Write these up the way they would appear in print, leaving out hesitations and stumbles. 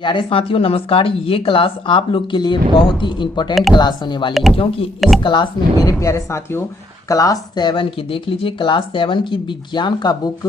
प्यारे साथियों नमस्कार। ये क्लास आप लोग के लिए बहुत ही इम्पोर्टेंट क्लास होने वाली है, क्योंकि इस क्लास में मेरे प्यारे साथियों क्लास 7 की देख लीजिए, क्लास 7 की विज्ञान का बुक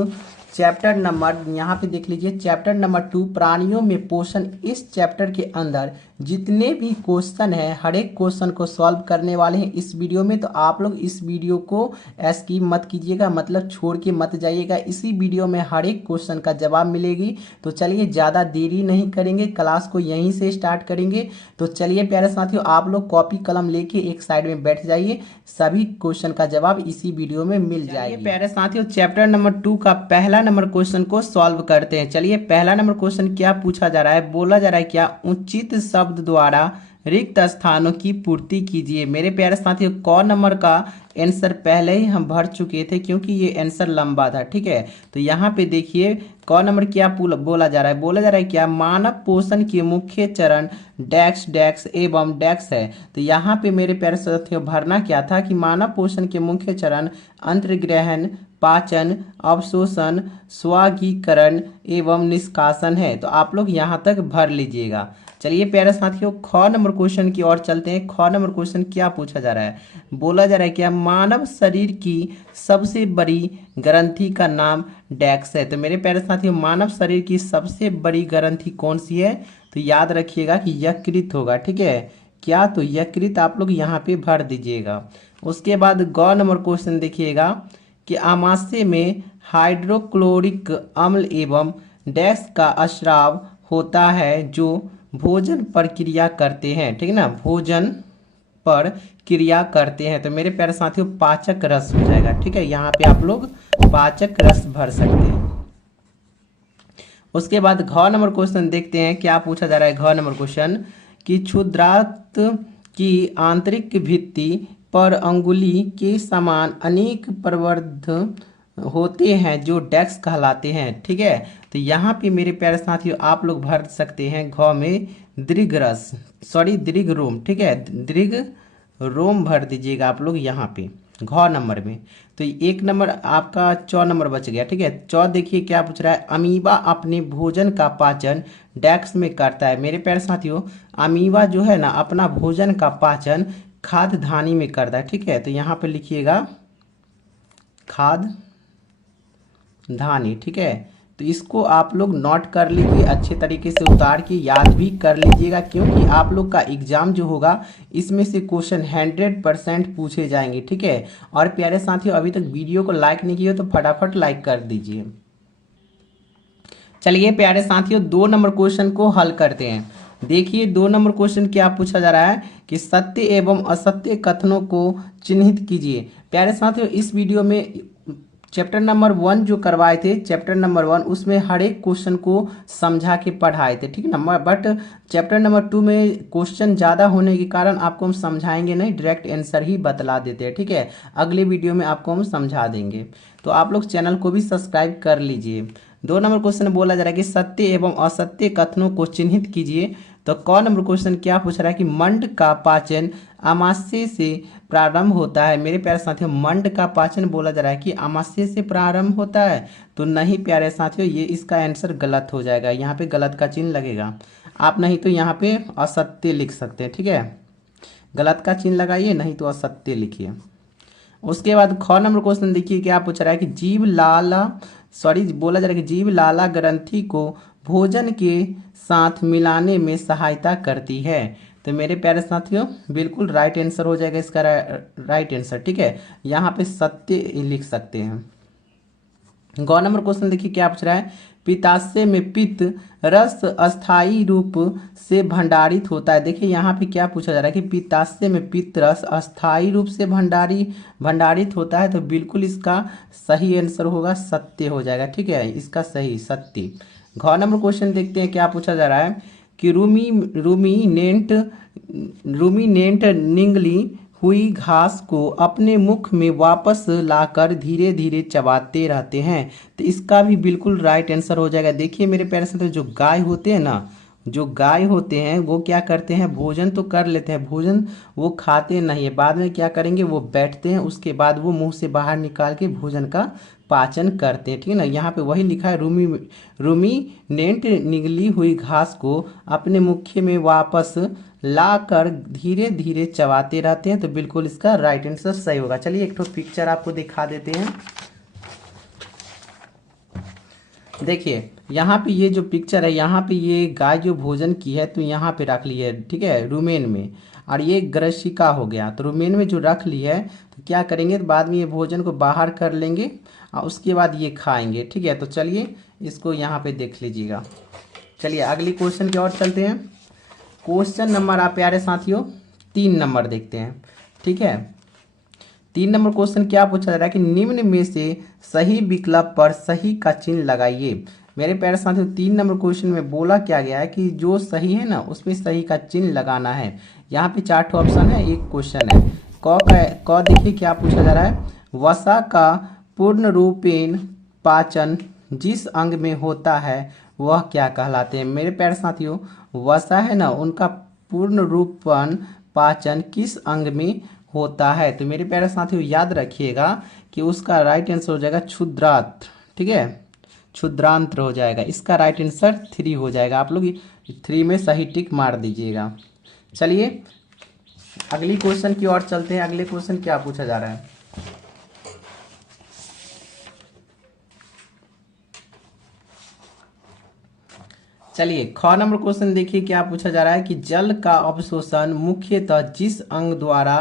चैप्टर नंबर यहाँ पे देख लीजिए, चैप्टर नंबर 2 प्राणियों में पोषण। इस चैप्टर के अंदर जितने भी क्वेश्चन है हर एक क्वेश्चन को सॉल्व करने वाले हैं इस वीडियो में। तो आप लोग इस वीडियो को स्किप मत कीजिएगा, मतलब छोड़ के मत जाइएगा। इसी वीडियो में हर एक क्वेश्चन का जवाब मिलेगी। तो चलिए ज़्यादा देरी नहीं करेंगे, क्लास को यहीं से स्टार्ट करेंगे। तो चलिए प्यारे साथियों, आप लोग कॉपी कलम लेके एक साइड में बैठ जाइए, सभी क्वेश्चन का जवाब इसी वीडियो में मिल जाएगा। प्यारे साथियों चैप्टर नंबर 2 का पहला नंबर क्वेश्चन को सॉल्व करते हैं। चलिए पहला नंबर क्वेश्चन क्या पूछा जा रहा है, बोला जा रहा है क्या उचित शब्द द्वारा रिक्त स्थानों की पूर्ति कीजिए। मेरे प्यारे साथियों क नंबर का आंसर पहले ही हम भर चुके थे, क्योंकि ये आंसर लंबा था। ठीक है, तो यहाँ पे देखिए क नंबर क्या बोला जा रहा है, बोला जा रहा है क्या मानव पोषण के मुख्य चरण डैक्स डैक्स एवं डैक्स है। तो यहाँ पे मेरे प्यारे साथियों भरना क्या था कि मानव पोषण के मुख्य चरण अंतर्ग्रहण, पाचन, अवशोषण, स्वागीकरण एवं निष्कासन है। तो आप लोग यहाँ तक भर लीजिएगा। चलिए प्यारे साथियों ख नंबर क्वेश्चन की ओर चलते हैं। ख नंबर क्वेश्चन क्या पूछा जा रहा है, बोला जा रहा है क्या मानव शरीर की सबसे बड़ी ग्रंथि का नाम डैक्स है। तो मेरे प्यारे साथियों मानव शरीर की सबसे बड़ी ग्रंथि कौन सी है, तो याद रखिएगा कि यकृत होगा। ठीक है, क्या, तो यकृत आप लोग यहाँ पे भर दीजिएगा। उसके बाद ग नंबर क्वेश्चन देखिएगा कि आमाशय में हाइड्रोक्लोरिक अम्ल एवं डैश का स्राव होता है जो भोजन पर क्रिया करते हैं। ठीक है ना, भोजन पर क्रिया करते हैं। तो मेरे प्यारे साथियों पाचक रस हो जाएगा। ठीक है, यहाँ पे आप लोग पाचक रस भर सकते हैं। उसके बाद घ नंबर क्वेश्चन देखते हैं क्या पूछा जा रहा है। घ नंबर क्वेश्चन कि क्षुद्रांत की आंतरिक भित्ति पर अंगुली के समान अनेक प्रवर्ध होते हैं जो डैक्स कहलाते हैं। ठीक है, तो यहाँ पे मेरे प्यारे साथियों आप लोग भर सकते हैं घ में दीर्घ रस, सॉरी दीर्घ रोम। ठीक है, दीर्घ रोम भर दीजिएगा आप लोग यहाँ पे घ नंबर में। तो एक नंबर आपका चौ नंबर बच गया। ठीक है, चौ देखिए क्या पूछ रहा है, अमीबा अपने भोजन का पाचन डैक्स में करता है। मेरे प्यारे साथियों अमीबा जो है ना अपना भोजन का पाचन खाद्य धानी में करता है। ठीक है, तो यहाँ पे लिखिएगा खाद्य धानी। ठीक है, तो इसको आप लोग नोट कर लीजिए, अच्छे तरीके से उतार के याद भी कर लीजिएगा, क्योंकि आप लोग का एग्जाम जो होगा इसमें से क्वेश्चन 100% पूछे जाएंगे। ठीक है, और प्यारे साथियों अभी तक वीडियो को लाइक नहीं किया तो फटाफट लाइक कर दीजिए। चलिए प्यारे साथियों 2 नंबर क्वेश्चन को हल करते हैं। देखिए 2 नंबर क्वेश्चन क्या पूछा जा रहा है कि सत्य एवं असत्य कथनों को चिन्हित कीजिए। प्यारे साथियों इस वीडियो में चैप्टर नंबर 1 जो करवाए थे, चैप्टर नंबर 1 उसमें हर एक क्वेश्चन को समझा के पढ़ाए थे। ठीक है ना, बट चैप्टर नंबर 2 में क्वेश्चन ज़्यादा होने के कारण आपको हम समझाएंगे नहीं, डायरेक्ट आंसर ही बतला देते हैं। ठीक है, अगले वीडियो में आपको हम समझा देंगे, तो आप लोग चैनल को भी सब्सक्राइब कर लीजिए। 2 नंबर क्वेश्चन बोला जा रहा है कि सत्य एवं असत्य कथनों को चिन्हित कीजिए। तो क नंबर क्वेश्चन क्या पूछ रहा है कि मंड का पाचन आमाशय से प्रारंभ होता है। मेरे प्यारे साथियों मंड का पाचन बोला जा रहा है कि आमाशय से प्रारंभ होता है, तो नहीं प्यारे साथियों ये इसका आंसर गलत हो जाएगा। यहाँ पे गलत का चिन्ह लगेगा, आप नहीं तो यहाँ पे असत्य लिख सकते हैं। ठीक है, गलत का चिन्ह लगाइए, नहीं तो असत्य लिखिए। उसके बाद ख नंबर क्वेश्चन देखिए क्या पूछ रहा है कि जीव लाला, सॉरी बोला जा रहा है कि जीव लाला ग्रंथि को भोजन के साथ मिलाने में सहायता करती है। तो मेरे प्यारे साथियों बिल्कुल राइट आंसर हो जाएगा इसका, राइट आंसर। ठीक है, यहाँ पे सत्य लिख सकते हैं। गौ नंबर क्वेश्चन देखिए क्या पूछ रहा है, पित्ताशय में पित्त रस अस्थायी रूप से भंडारित होता है। देखिए यहाँ पे क्या पूछा जा रहा है कि पित्ताशय में पित्त रस अस्थायी रूप से भंडारित होता है। तो बिल्कुल इसका सही आंसर होगा सत्य हो जाएगा। ठीक है, इसका सही सत्य। घ नंबर क्वेश्चन देखते हैं क्या पूछा जा रहा है कि रूमिनेंट निंगली हुई घास को अपने मुख में वापस लाकर धीरे धीरे चबाते रहते हैं। तो इसका भी बिल्कुल राइट आंसर हो जाएगा। देखिए मेरे प्यारे साथियों जो गाय होते हैं ना, जो गाय होते हैं वो क्या करते हैं, भोजन तो कर लेते हैं, भोजन वो खाते नहीं है, बाद में क्या करेंगे वो बैठते हैं, उसके बाद वो मुंह से बाहर निकाल के भोजन का पाचन करते हैं, ठीक है ना। यहाँ पे वही लिखा है, रूमिनेंट निगली हुई घास को अपने मुख्य में वापस लाकर धीरे धीरे चबाते रहते हैं। तो बिल्कुल इसका राइट आंसर सही होगा। चलिए एक तो पिक्चर आपको दिखा देते हैं। देखिए यहाँ पे ये जो पिक्चर है, यहाँ पे ये गाय जो भोजन की है तो यहाँ पे रख ली है, ठीक है, रुमेन में। और ये ग्रसिका हो गया, तो रुमेन में जो रख ली है तो क्या करेंगे, तो बाद में ये भोजन को बाहर कर लेंगे और उसके बाद ये खाएंगे, ठीक है। तो चलिए इसको यहाँ पे देख लीजिएगा। चलिए अगली क्वेश्चन की ओर चलते हैं। क्वेश्चन नंबर आप प्यारे साथियों 3 नंबर देखते हैं, ठीक है। 3 नंबर क्वेश्चन क्या पूछा जा रहा है कि निम्न में से सही विकल्प पर सही का चिन्ह लगाइए। मेरे प्यारे साथियों 3 नंबर क्वेश्चन में बोला क्या गया है कि जो सही है ना उसमें सही का चिन्ह लगाना है। यहाँ पे 4 ऑप्शन है, एक क्वेश्चन है। क देखिए क्या पूछा जा रहा है, वसा का पूर्ण रूपेण पाचन जिस अंग में होता है वह क्या कहलाते हैं। मेरे प्यारे साथियों वसा है ना, उनका पूर्ण रूपन पाचन किस अंग में होता है। तो मेरे प्यारे साथियों याद रखिएगा कि उसका राइट आंसर हो जाएगा क्षुद्रांत्र, ठीक है, क्षुद्रांत्र हो जाएगा। इसका राइट आंसर 3 हो जाएगा। आप लोग 3 में सही टिक मार दीजिएगा। चलिए अगली क्वेश्चन की ओर चलते हैं। अगले क्वेश्चन क्या पूछा जा रहा है, चलिए ख नंबर क्वेश्चन देखिए क्या पूछा जा रहा है कि जल का अवशोषण मुख्यतः जिस अंग द्वारा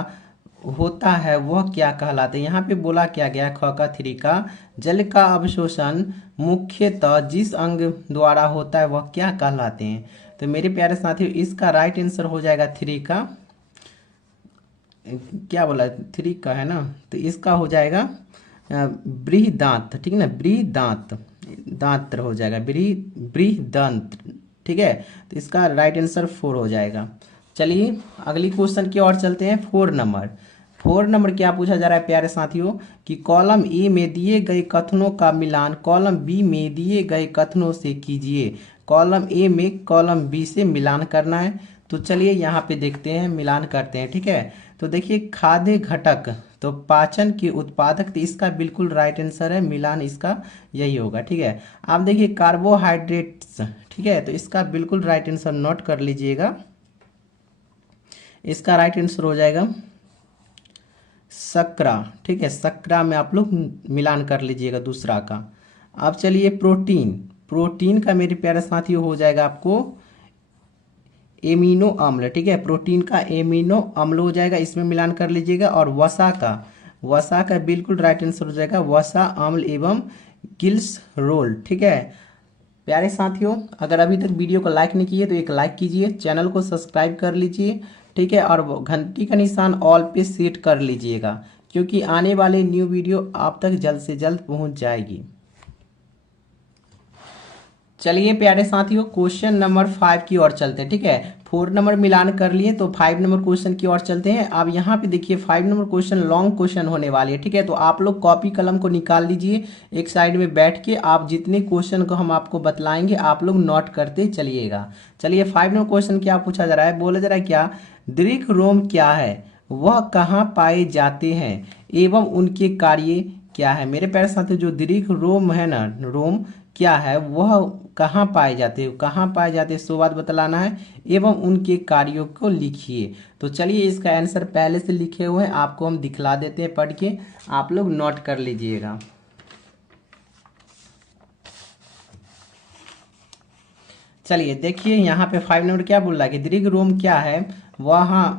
होता है वह क्या कहलाते हैं। यहाँ पे बोला क्या गया, ख का 3 का, जल का अवशोषण मुख्यतः जिस अंग द्वारा होता है वह क्या कहलाते हैं। तो मेरे प्यारे साथियों इसका राइट आंसर हो जाएगा 3 का, क्या बोला 3 का है ना, तो इसका हो जाएगा बृहदांत, ठीक है ना, बृहदांत, दांत हो जाएगा, बृहदंत, ठीक है। तो इसका राइट आंसर 4 हो जाएगा। चलिए अगली क्वेश्चन की ओर चलते हैं। 4 नंबर क्या पूछा जा रहा है प्यारे साथियों कि कॉलम ए में दिए गए कथनों का मिलान कॉलम बी में दिए गए कथनों से कीजिए। कॉलम ए में कॉलम बी से मिलान करना है। तो चलिए यहाँ पे देखते हैं, मिलान करते हैं, ठीक है। तो देखिए खाद्य घटक तो पाचन के उत्पादक, तो इसका बिल्कुल राइट आंसर है, मिलान इसका यही होगा, ठीक है। आप देखिए कार्बोहाइड्रेट्स, ठीक है, तो इसका बिल्कुल राइट आंसर नोट कर लीजिएगा। इसका राइट आंसर हो जाएगा शर्करा, ठीक है, शर्करा में आप लोग मिलान कर लीजिएगा दूसरा का। अब चलिए प्रोटीन का मेरे प्यारे साथियों हो जाएगा आपको एमिनो अम्ल, ठीक है, प्रोटीन का एमिनो अम्ल हो जाएगा, इसमें मिलान कर लीजिएगा। और वसा का बिल्कुल राइट आंसर हो जाएगा वसा अम्ल एवं ग्लिसरोल, ठीक है। प्यारे साथियों अगर अभी तक वीडियो को लाइक नहीं किए तो एक लाइक कीजिए, चैनल को सब्सक्राइब कर लीजिए, ठीक है, और घंटी का निशान ऑल पे सेट कर लीजिएगा क्योंकि आने वाले न्यू वीडियो आप तक जल्द से जल्द पहुंच जाएगी। चलिए प्यारे साथियों क्वेश्चन नंबर 5 की ओर चलते हैं, ठीक है। 4 नंबर मिलान कर लिए तो 5 नंबर क्वेश्चन की ओर चलते हैं। अब यहाँ पे देखिए 5 नंबर क्वेश्चन लॉन्ग क्वेश्चन होने वाले है, ठीक है। तो आप लोग कॉपी कलम को निकाल लीजिए, एक साइड में बैठ के आप जितने क्वेश्चन को हम आपको बतलाएंगे आप लोग नोट करते चलिएगा। चलिए 5 नंबर क्वेश्चन क्या पूछा जा रहा है, बोला जा रहा है क्या, दीर्घ रोम क्या है, वह कहाँ पाए जाते हैं एवं उनके कार्य क्या है। मेरे प्यारे साथियों जो दीर्घ रोम है ना, रोम क्या है, वह कहाँ पाए जाते हैं, कहाँ पाए जाते हैं सो बात बतलाना है एवं उनके कार्यों को लिखिए। तो चलिए इसका आंसर पहले से लिखे हुए हैं, आपको हम दिखला देते हैं पढ़ के, आप लोग नोट कर लीजिएगा। चलिए देखिए यहाँ पे 5 नंबर क्या बोल रहा है कि दीर्घ रोम क्या है, वह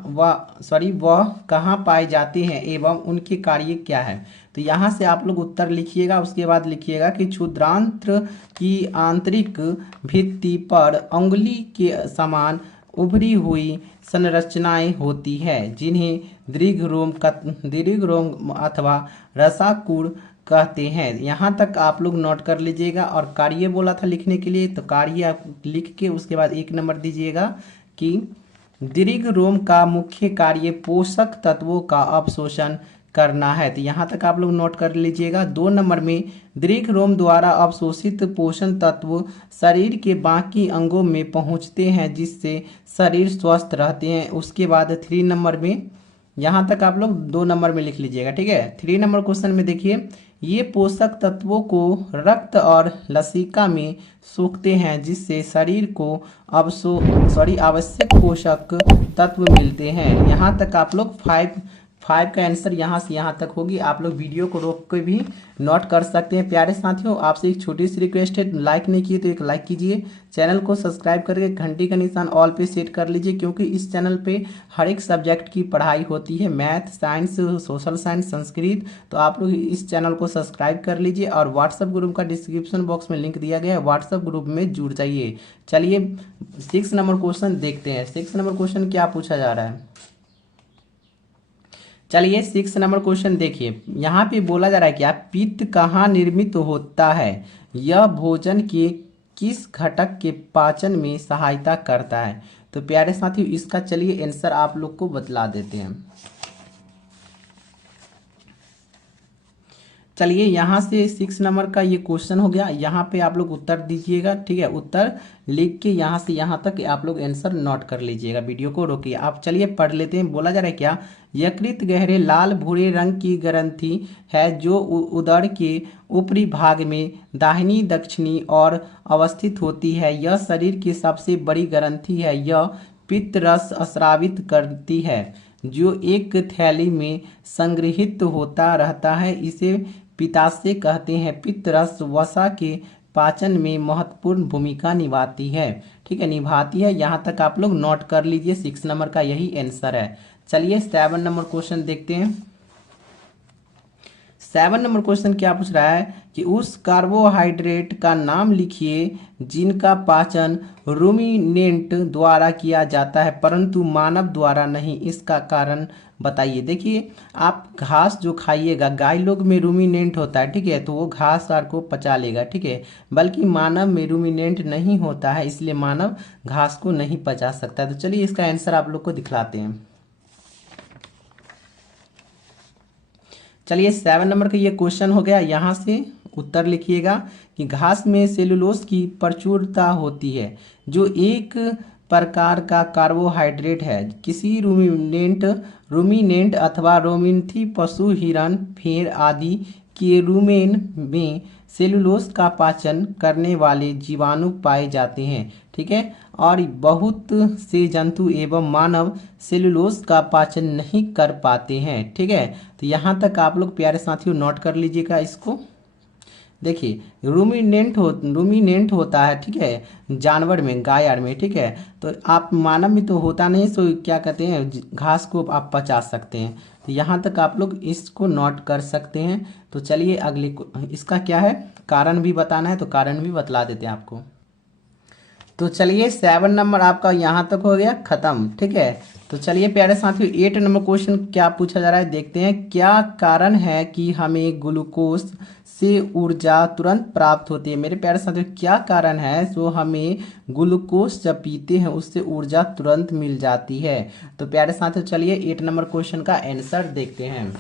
कहाँ पाए जाते हैं एवं उनके कार्य क्या है। तो यहाँ से आप लोग उत्तर लिखिएगा, उसके बाद लिखिएगा कि क्षुद्रांत्र की आंतरिक भित्ति पर उंगली के समान उभरी हुई संरचनाएं होती है जिन्हें दीर्घ रोम अथवा रसाकूड़ कहते हैं। यहाँ तक आप लोग नोट कर लीजिएगा। और कार्य बोला था लिखने के लिए, तो कार्य आप लिख के उसके बाद 1 नंबर दीजिएगा कि दीर्घ रोम का मुख्य कार्य पोषक तत्वों का अवशोषण करना है। तो यहाँ तक आप लोग नोट कर लीजिएगा। 2 नंबर में दीर्घ रोम द्वारा अवशोषित पोषण तत्व शरीर के बाकी अंगों में पहुँचते हैं जिससे शरीर स्वस्थ रहते हैं। उसके बाद 3 नंबर में यहाँ तक आप लोग 2 नंबर में लिख लीजिएगा, ठीक है। 3 नंबर क्वेश्चन में देखिए, ये पोषक तत्वों को रक्त और लसिका में सोखते हैं जिससे शरीर को आवश्यक पोषक तत्व मिलते हैं। यहाँ तक आप लोग 5 का आंसर यहाँ से यहाँ तक होगी। आप लोग वीडियो को रोक के भी नोट कर सकते हैं। प्यारे साथियों, आपसे एक छोटी सी रिक्वेस्ट है, लाइक नहीं किए तो एक लाइक कीजिए, चैनल को सब्सक्राइब करके घंटी का निशान ऑल पे सेट कर लीजिए, क्योंकि इस चैनल पे हर एक सब्जेक्ट की पढ़ाई होती है, math, science, social science, Sanskrit. तो आप लोग इस चैनल को सब्सक्राइब कर लीजिए और व्हाट्सएप ग्रुप का डिस्क्रिप्शन बॉक्स में लिंक दिया गया है, व्हाट्सएप ग्रुप में जुड़ जाइए। चलिए 6 नंबर क्वेश्चन देखते हैं। 6 नंबर क्वेश्चन क्या पूछा जा रहा है। चलिए 6 नंबर क्वेश्चन देखिए, यहाँ पे बोला जा रहा है क्या, पित्त कहाँ निर्मित होता है, यह भोजन के किस घटक के पाचन में सहायता करता है। तो प्यारे साथियों, इसका चलिए आंसर आप लोग को बतला देते हैं। चलिए यहाँ से 6 नंबर का ये क्वेश्चन हो गया। यहाँ पे आप लोग उत्तर दीजिएगा, ठीक है। उत्तर लिख के यहाँ से यहाँ तक आप लोग आंसर नोट कर लीजिएगा, वीडियो को रोकिए। आप चलिए पढ़ लेते हैं। बोला जा रहा है क्या, यकृत गहरे लाल भूरे रंग की ग्रंथि है जो उदर के ऊपरी भाग में दाहिनी दक्षिणी ओर अवस्थित होती है। यह शरीर की सबसे बड़ी ग्रंथि है। यह पित्त रस स्रावित करती है जो एक थैली में संग्रहित होता रहता है। इसे पित्ताशय कहते हैं। पित्त रस वसा के पाचन में महत्वपूर्ण भूमिका निभाती है, ठीक है, निभाती है। यहाँ तक आप लोग नोट कर लीजिए, 6 नंबर का यही आंसर है। चलिए 7 नंबर क्वेश्चन देखते हैं। 7 नंबर क्वेश्चन क्या पूछ रहा है कि उस कार्बोहाइड्रेट का नाम लिखिए जिनका पाचन रूमिनेंट द्वारा किया जाता है परंतु मानव द्वारा नहीं, इसका कारण बताइए। देखिए, आप घास जो खाइएगा, गाय लोग में रूमिनेंट होता है, ठीक है, तो वो घास आर को पचा लेगा, ठीक है, बल्कि मानव में रूमिनेंट नहीं होता है, इसलिए मानव घास को नहीं पचा सकता। तो चलिए इसका आंसर आप लोग को दिखलाते हैं। चलिए 7 नंबर का ये क्वेश्चन हो गया। यहाँ से उत्तर लिखिएगा कि घास में सेलुलोज की प्रचुरता होती है जो एक प्रकार का कार्बोहाइड्रेट है। किसी रूमिनेंट अथवा रोमिन्थी पशु, हिरण, भेड़ आदि के रूमेन में सेलुलोज का पाचन करने वाले जीवाणु पाए जाते हैं, ठीक है, और बहुत से जंतु एवं मानव सेलुलोज का पाचन नहीं कर पाते हैं, ठीक है। तो यहाँ तक आप लोग प्यारे साथियों नोट कर लीजिएगा इसको। देखिए, रूमिनेंट होता है, ठीक है, जानवर में, गाय आर में, ठीक है, तो आप मानव में तो होता नहीं, सो क्या कहते हैं, घास को आप पचा सकते हैं। तो यहाँ तक आप लोग इसको नोट कर सकते हैं। तो चलिए अगले इसका क्या है, कारण भी बताना है, तो कारण भी बतला देते हैं आपको। तो चलिए 7 नंबर आपका यहाँ तक हो गया खत्म, ठीक है। तो चलिए प्यारे साथियों 8 नंबर क्वेश्चन क्या पूछा जा रहा है देखते हैं। क्या कारण है कि हमें ग्लूकोज से ऊर्जा तुरंत प्राप्त होती है। मेरे प्यारे साथियों, क्या कारण है सो हमें ग्लूकोज जब पीते हैं उससे ऊर्जा तुरंत मिल जाती है। तो प्यारे साथियों चलिए 8 नंबर क्वेश्चन का आंसर देखते हैं।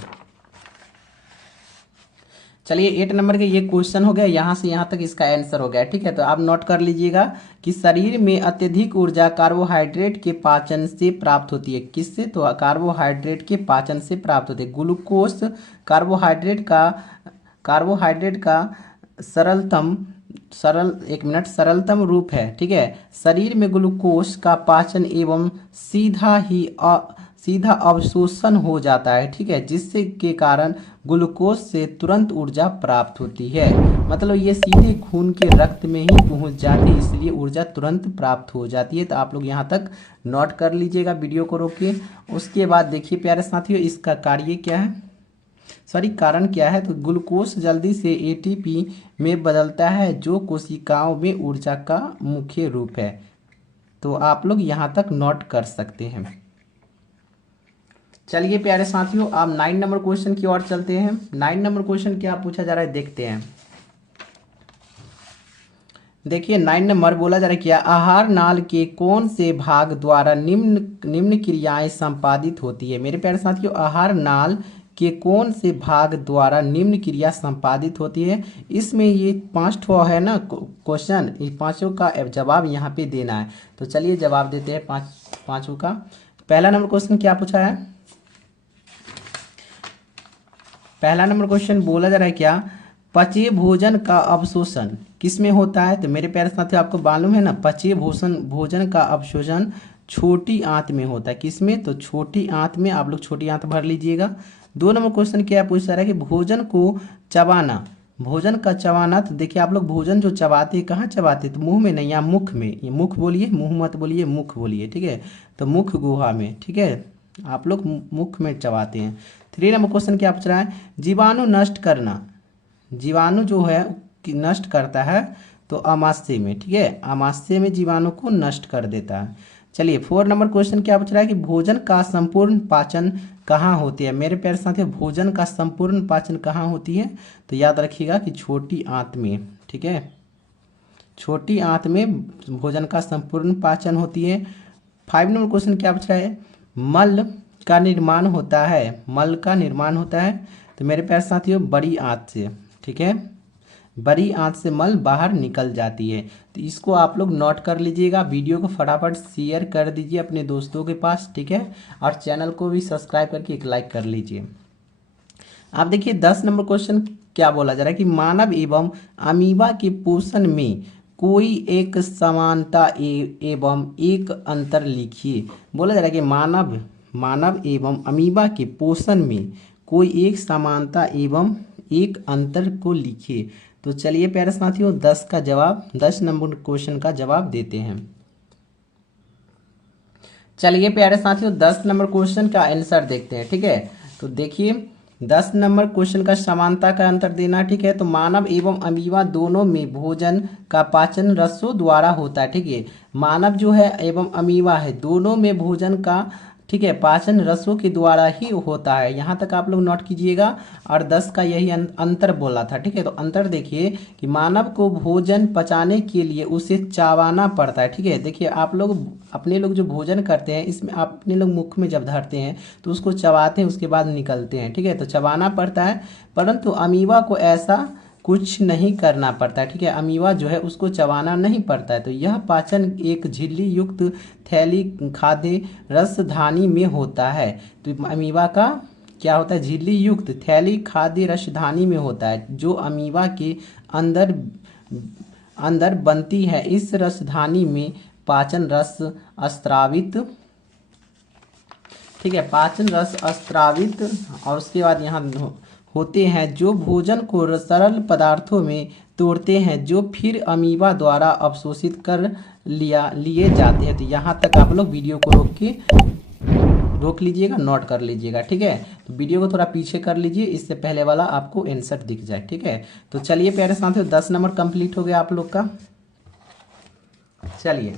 चलिए 8 नंबर के ये क्वेश्चन हो गया, यहाँ से यहाँ तक इसका आंसर हो गया, ठीक है। तो आप नोट कर लीजिएगा कि शरीर में अत्यधिक ऊर्जा कार्बोहाइड्रेट के पाचन से प्राप्त होती है। किससे, तो कार्बोहाइड्रेट के पाचन से प्राप्त होती है। ग्लूकोज कार्बोहाइड्रेट का सरलतम रूप है, ठीक है। शरीर में ग्लूकोज का पाचन एवं सीधा अवशोषण हो जाता है, ठीक है, जिससे के कारण ग्लूकोज से तुरंत ऊर्जा प्राप्त होती है। मतलब ये सीधे खून के रक्त में ही पहुंच जाती है, इसलिए ऊर्जा तुरंत प्राप्त हो जाती है। तो आप लोग यहाँ तक नोट कर लीजिएगा, वीडियो को रोकिए। उसके बाद देखिए प्यारे साथियों इसका कार्य क्या है, कारण क्या है। तो ग्लूकोज जल्दी से एटीपी में बदलता है जो कोशिकाओं में ऊर्जा का मुख्य रूप है। तो आप लोग यहाँ तक नोट कर सकते हैं। चलिए प्यारे साथियों आप 9 नंबर क्वेश्चन की ओर चलते हैं। 9 नंबर क्वेश्चन क्या पूछा जा रहा है देखते हैं। देखिए 9 नंबर बोला जा रहा है क्या, आहार नाल के कौन से भाग द्वारा निम्न क्रियाएं संपादित होती है। मेरे प्यारे साथियों, आहार नाल के कौन से भाग द्वारा निम्न क्रिया संपादित होती है। इसमें ये 5 ठो है ना क्वेश्चन, ये पांचों का जवाब यहाँ पे देना है। तो चलिए जवाब देते हैं पांचों का। पहला नंबर क्वेश्चन क्या पूछा है, पहला नंबर क्वेश्चन बोला जा रहा है क्या, पचे भोजन का अवशोषण किस में होता है। तो मेरे प्यारे साथियों आपको मालूम है ना, पचे भोजन का अवशोषण छोटी आंत में होता है। किस में, तो छोटी आंत में। आप लोग छोटी आंत भर लीजिएगा। 2 नंबर क्वेश्चन क्या पूछ रहा है कि भोजन को चबाना, भोजन का चबाना। तो देखिए आप लोग भोजन जो चबाते कहाँ चबाते, तो मुंह में नहीं, या मुख में। ये मुख बोलिए, मुंह मत बोलिए, मुख बोलिए, ठीक है। तो मुख गुहा में, ठीक है, आप लोग मुख में चबाते हैं। 3 नंबर क्वेश्चन क्या पूछ रहा है, जीवाणु नष्ट करना, जीवाणु जो है नष्ट करता है तो आमाशय में, ठीक है, आमाशय में जीवाणु को नष्ट कर देता है। चलिए 4 नंबर क्वेश्चन क्या पूछ रहा है कि भोजन का संपूर्ण पाचन कहाँ होती है। मेरे प्यारे साथियों भोजन का संपूर्ण पाचन कहाँ होती है, तो याद रखिएगा कि छोटी आंत में, ठीक है, छोटी आंत में भोजन का संपूर्ण पाचन होती है। 5 नंबर क्वेश्चन क्या पूछ रहा है, मल का निर्माण होता है, मल का निर्माण होता है तो मेरे प्यारे साथियों बड़ी आंत से, ठीक है, बड़ी आंत से मल बाहर निकल जाती है। तो इसको आप लोग नोट कर लीजिएगा। वीडियो को फटाफट शेयर कर दीजिए अपने दोस्तों के पास, ठीक है, और चैनल को भी सब्सक्राइब करके एक लाइक कर लीजिए। आप देखिए 10 नंबर क्वेश्चन क्या बोला जा रहा है कि मानव एवं अमीबा के पोषण में कोई एक समानता एवं एक अंतर लिखिए। बोला जा रहा है कि मानव एवं अमीबा के पोषण में कोई एक समानता एवं एक अंतर को लिखिए। तो चलिए प्यारे साथियों 10 नंबर क्वेश्चन का जवाब देते हैं। चलिए प्यारे साथियों 10 नंबर क्वेश्चन का आंसर देखते हैं, ठीक है। तो देखिए 10 नंबर क्वेश्चन का समानता का अंतर देना, ठीक है। तो मानव एवं अमीबा दोनों में भोजन का पाचन रसों द्वारा होता है, ठीक है। मानव जो है एवं अमीबा है, दोनों में भोजन का, ठीक है, पाचन रसों के द्वारा ही होता है। यहाँ तक आप लोग नोट कीजिएगा। और 10 का यही अंतर बोला था, ठीक है। तो अंतर देखिए कि मानव को भोजन पचाने के लिए उसे चबाना पड़ता है, ठीक है। देखिए आप लोग अपने लोग जो भोजन करते हैं इसमें अपने लोग मुख में जब धरते हैं तो उसको चबाते हैं, उसके बाद निकलते हैं, ठीक है। तो चबाना पड़ता है, परंतु अमीबा को ऐसा कुछ नहीं करना पड़ता है, ठीक है। अमीबा जो है उसको चबाना नहीं पड़ता है। तो यह पाचन एक झिल्ली युक्त थैली खाद्य रसधानी में होता है। तो अमीबा का क्या होता है, झिल्ली युक्त थैली खाद्य रसधानी में होता है, जो अमीबा के अंदर अंदर बनती है। इस रसधानी में पाचन रस अस्त्रावित, ठीक है, पाचन रस अस्त्रावित और उसके बाद यहाँ होते हैं जो भोजन को सरल पदार्थों में तोड़ते हैं, जो फिर अमीबा द्वारा अवशोषित कर लिए जाते हैं। तो यहाँ तक आप लोग वीडियो को रोक लीजिएगा, नोट कर लीजिएगा, ठीक है। तो वीडियो को थोड़ा पीछे कर लीजिए, इससे पहले वाला आपको आंसर दिख जाए, ठीक है। तो चलिए प्यारे साथियों 10 नंबर कंप्लीट हो गया आप लोग का। चलिए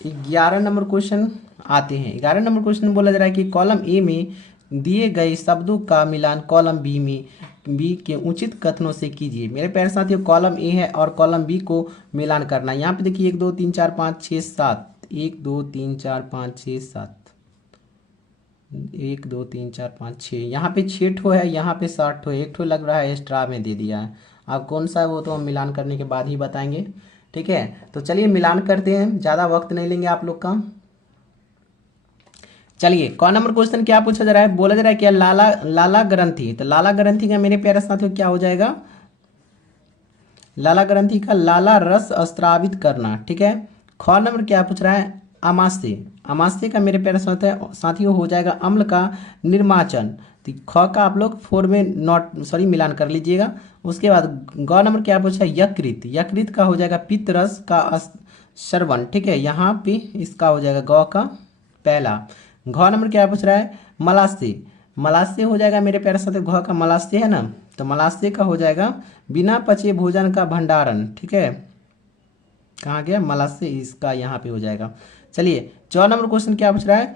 11 नंबर क्वेश्चन आते हैं। 11 नंबर क्वेश्चन बोला जा रहा है कि कॉलम ए में दिए गए शब्दों का मिलान कॉलम बी के उचित कथनों से कीजिए। मेरे प्यारे साथियों कॉलम ए है और कॉलम बी को मिलान करना। यहाँ पे देखिए 1 2 3 4 5 6 7, 1 2 3 4 5 6 7, 1 2 3 4 5 6, यहाँ पे 6 ठो है, यहाँ पे 7 ठो है, 1 ठो लग रहा है एक्स्ट्रा में दे दिया है। अब कौन सा है वो तो हम मिलान करने के बाद ही बताएंगे, ठीक है। तो चलिए मिलान करते हैं, ज़्यादा वक्त नहीं लेंगे आप लोग का। चलिए कौन नंबर क्वेश्चन क्या पूछा जा रहा है, बोला जा रहा है क्या लाला ग्रंथि। तो लाला ग्रंथि का मेरे प्यारे साथियों क्या हो जाएगा, लाला ग्रंथि का लाला रस स्त्रावित करना, ठीक है। ख नंबर क्या पूछ रहा है, आमाशय। आमाशय का मेरे प्यारे साथियों हो जाएगा अम्ल का निर्माचन। तो ख का आप लोग 4 में मिलान कर लीजिएगा। उसके बाद ग नंबर क्या पूछा है, यकृत। यकृत का हो जाएगा पित्त रस का श्रवण, ठीक है। यहाँ पे इसका हो जाएगा ग का पहला। घ नंबर क्या पूछ रहा है, मलाशय। मलाशय हो जाएगा मेरे प्यारे साथियों घ का मलाशय है ना, तो मलाशय का हो जाएगा बिना पचे भोजन का भंडारण, ठीक है। कहाँ गया मलाशय, इसका यहाँ पे हो जाएगा। चलिए 4 नंबर क्वेश्चन क्या पूछ रहा है,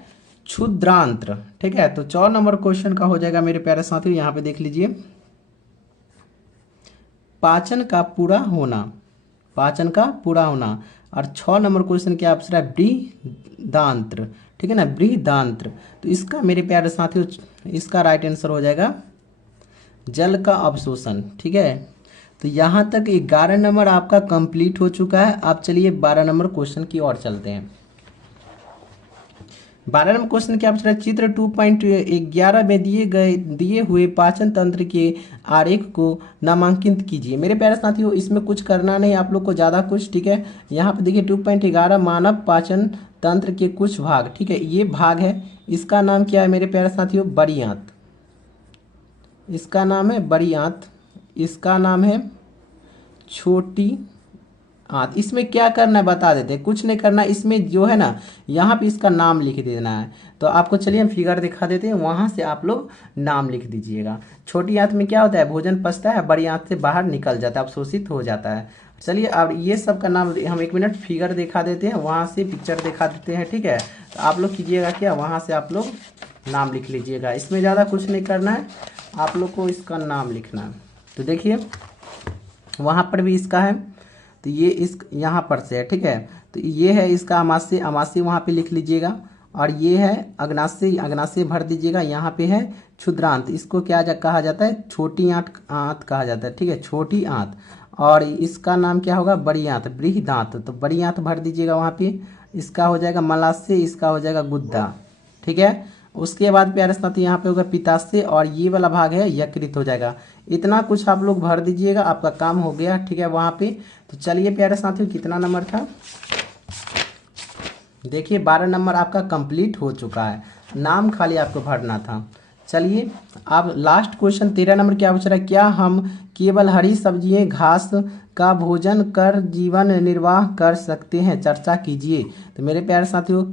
क्षुद्रांत्र, ठीक है। तो 4 नंबर क्वेश्चन का हो जाएगा मेरे प्यारे साथियों, यहाँ पे देख लीजिए पाचन का पूरा होना, पाचन का पूरा होना। और 6 नंबर क्वेश्चन क्या पूछ रहा है, बृहदांत्र, ठीक है ना, बृहदांत्र। तो इसका मेरे प्यारे साथियों इसका राइट आंसर हो जाएगा जल का अवशोषण, ठीक है। तो यहाँ तक 11 नंबर आपका कंप्लीट हो चुका है। आप चलिए 12 नंबर क्वेश्चन की ओर चलते हैं। 12 नंबर क्वेश्चन क्या पूछ रहा है, चित्र 2.11 में दिए हुए पाचन तंत्र के आरेख को नामांकित कीजिए। मेरे प्यारे साथियों इसमें कुछ करना नहीं आप लोग को ज़्यादा कुछ, ठीक है। यहाँ पे देखिए 2.11 मानव पाचन तंत्र के कुछ भाग, ठीक है, ये भाग है। इसका नाम क्या है मेरे प्यारे साथियों, बड़ी आंत। इसका नाम है बड़ी आंत, इसका नाम है छोटी आंत। इसमें क्या करना है बता देते हैं, कुछ नहीं करना। इसमें जो है ना, यहाँ पे इसका नाम लिख देना है। तो आपको चलिए हम फिगर दिखा देते हैं, वहाँ से आप लोग नाम लिख दीजिएगा। छोटी आंत में क्या होता है, भोजन पचता है, बड़ी आंत से बाहर निकल जाता है, अवशोषित हो जाता है। चलिए अब ये सब का नाम हम 1 मिनट फिगर दिखा देते हैं, वहाँ से पिक्चर दिखा देते हैं, ठीक है। तो आप लोग कीजिएगा क्या, वहाँ से आप लोग नाम लिख लीजिएगा। इसमें ज़्यादा कुछ नहीं करना है, आप लोग को इसका नाम लिखना है। तो देखिए वहाँ पर भी इसका है, तो ये इस यहाँ पर से है, ठीक है। तो ये है इसका अमाशय, अमाशय वहाँ पे लिख लीजिएगा। और ये है अग्नाशय, अग्नाशय भर दीजिएगा। यहाँ पे है क्षुद्रांत, इसको क्या कहा जाता है, छोटी आंत आंत कहा जाता है, ठीक है, छोटी आंत। और इसका नाम क्या होगा, बड़ी आंत, बृहदांत। तो बड़ी आंत भर दीजिएगा वहाँ पे। इसका हो जाएगा मलाशय, इसका हो जाएगा गुद्दा, ठीक है। उसके बाद प्यारे साथी यहाँ पे होगा पित्ताशय, और ये वाला भाग है यकृत हो जाएगा। इतना कुछ आप लोग भर दीजिएगा, आपका काम हो गया, ठीक है वहाँ पे। तो चलिए प्यारे साथियों कितना नंबर था, देखिए 12 नंबर आपका कंप्लीट हो चुका है, नाम खाली आपको भरना था। चलिए अब लास्ट क्वेश्चन 13 नंबर क्या पूछ रहा है, क्या हम केवल हरी सब्जियां घास का भोजन कर जीवन निर्वाह कर सकते हैं, चर्चा कीजिए। तो मेरे प्यारे साथियों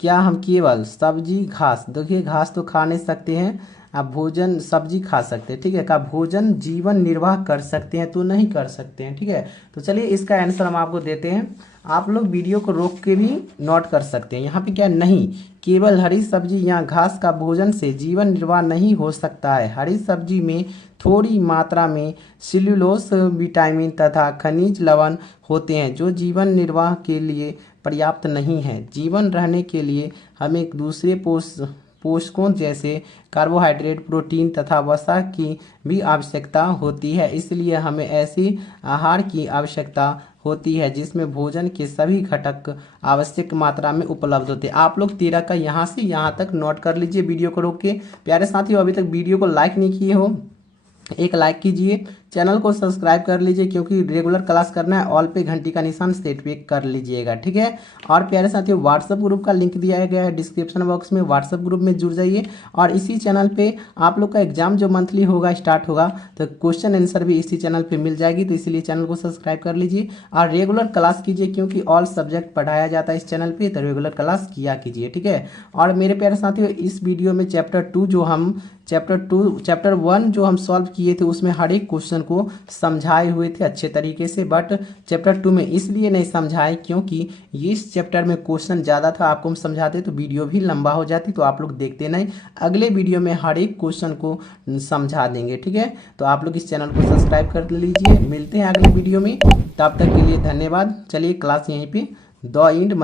क्या हम केवल सब्जी घास, देखिए घास तो खा नहीं सकते हैं, आप भोजन सब्जी खा सकते हैं, ठीक है। का भोजन जीवन निर्वाह कर सकते हैं, तो नहीं कर सकते हैं, ठीक है। तो चलिए इसका आंसर हम आपको देते हैं, आप लोग वीडियो को रोक के भी नोट कर सकते हैं। यहाँ पे क्या, नहीं, केवल हरी सब्जी या घास का भोजन से जीवन निर्वाह नहीं हो सकता है। हरी सब्जी में थोड़ी मात्रा में सेल्यूलोस, विटामिन तथा खनिज लवण होते हैं जो जीवन निर्वाह के लिए पर्याप्त नहीं है। जीवन रहने के लिए हमें एक दूसरे पोषकों जैसे कार्बोहाइड्रेट, प्रोटीन तथा वसा की भी आवश्यकता होती है। इसलिए हमें ऐसी आहार की आवश्यकता होती है जिसमें भोजन के सभी घटक आवश्यक मात्रा में उपलब्ध होते हैं। आप लोग 13 का यहाँ से यहाँ तक नोट कर लीजिए वीडियो को रोक के। प्यारे साथियों अभी तक वीडियो को लाइक नहीं किए हो, एक लाइक कीजिए, चैनल को सब्सक्राइब कर लीजिए, क्योंकि रेगुलर क्लास करना है। ऑल पे घंटी का निशान सेट पे कर लीजिएगा, ठीक है। और प्यारे साथियों व्हाट्सएप ग्रुप का लिंक दिया गया है डिस्क्रिप्शन बॉक्स में, व्हाट्सएप ग्रुप में जुड़ जाइए। और इसी चैनल पे आप लोग का एग्जाम जो मंथली होगा स्टार्ट होगा, तो क्वेश्चन आंसर भी इसी चैनल पे मिल जाएगी। तो इसलिए चैनल को सब्सक्राइब कर लीजिए और रेगुलर क्लास कीजिए, क्योंकि ऑल सब्जेक्ट पढ़ाया जाता है इस चैनल पे, तो रेगुलर क्लास किया कीजिए, ठीक है। और मेरे प्यारे साथियों इस वीडियो में चैप्टर 1 जो हम सॉल्व किए थे, उसमें हर एक क्वेश्चन को समझाए हुए थे अच्छे तरीके से। बट चैप्टर 2 में इसलिए नहीं समझाए क्योंकि ये इस चैप्टर में क्वेश्चन ज़्यादा था, आपको हम समझाते तो वीडियो भी लंबा हो जाती, तो आप लोग देखते नहीं। अगले वीडियो में हर एक क्वेश्चन को समझा देंगे, ठीक है। तो आप लोग इस चैनल को सब्सक्राइब कर लीजिए। मिलते हैं अगले वीडियो में, तब तक के लिए धन्यवाद। चलिए क्लास यहीं पे द एंड।